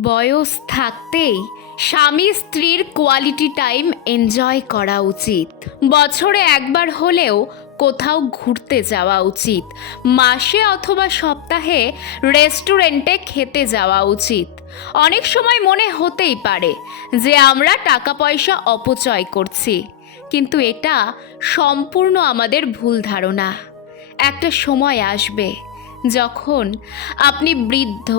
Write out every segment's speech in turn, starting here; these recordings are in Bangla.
বয়স থাকতেই স্বামী স্ত্রীর কোয়ালিটি টাইম এনজয় করা উচিত। বছরে একবার হলেও কোথাও ঘুরতে যাওয়া উচিত। মাসে অথবা সপ্তাহে রেস্টুরেন্টে খেতে যাওয়া উচিত। অনেক সময় মনে হতেই পারে যে আমরা টাকা পয়সা অপচয় করছি, কিন্তু এটা সম্পূর্ণ আমাদের ভুল ধারণা। একটা সময় আসবে যখন আপনি বৃদ্ধ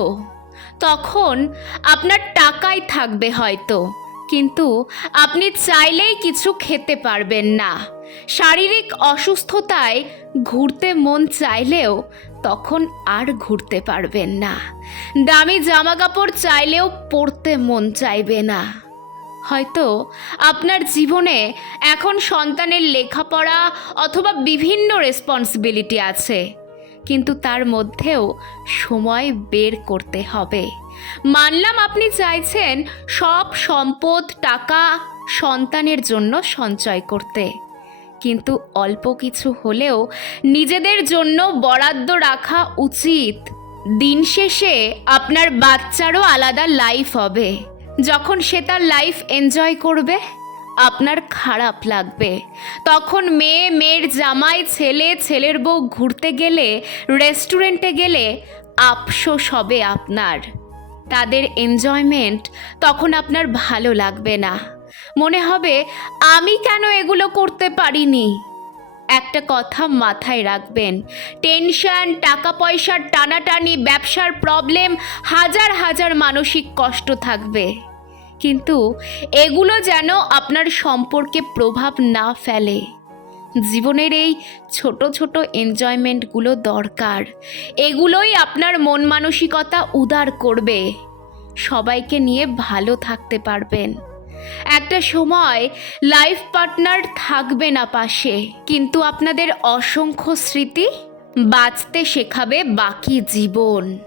তখন আপনার টাকাই থাকবে হয়তো। কিন্তু আপনি চাইলেই কিছু খেতে পারবেন না। শারীরিক অসুস্থতায় ঘুরতে মন চাইলেও তখন আর ঘুরতে পারবেন না। দামি জামা কাপড় চাইলেও পরতে মন চাইবে না। হয়তো আপনার জীবনে এখন সন্তানের লেখাপড়া অথবা বিভিন্ন রেসপন্সিবিলিটি আছে। কিন্তু তার মধ্যেও সময় বের করতে হবে। মানলাম আপনি চাইছেন সব সম্পদ, টাকা সন্তানের জন্য সঞ্চয় করতে। কিন্তু অল্প কিছু হলেও নিজেদের জন্য বরাদ্দ রাখা উচিত। দিন শেষে আপনার বাচ্চারও আলাদা লাইফ হবে। যখন সে তার লাইফ এনজয় করবে আপনার খারাপ লাগবে। তখন মেয়ে, মেয়ের জামাই, ছেলে, ছেলের বউ ঘুরতে গেলে, রেস্টুরেন্টে গেলে আফসোস হবে আপনার। তাদের এনজয়মেন্ট তখন আপনার ভালো লাগবে না। মনে হবে, আমি কেন এগুলো করতে পারিনি? একটা কথা মাথায় রাখবেন। টেনশন টাকা পয়সার টানাটানি, ব্যবসার প্রবলেম হাজার হাজার মানসিক কষ্ট থাকবে। কিন্তু এগুলো যেন আপনার সম্পর্কে প্রভাব না ফেলে। জীবনের এই ছোট ছোট এনজয়মেন্টগুলো দরকার। এগুলোই আপনার মন মানসিকতা উদার করবে। সবাইকে নিয়ে ভালো থাকতে পারবেন। একটা সময় লাইফ পার্টনার থাকবে না পাশে, কিন্তু আপনাদের অসংখ্য স্মৃতি বাঁচতে শেখাবে বাকি জীবন।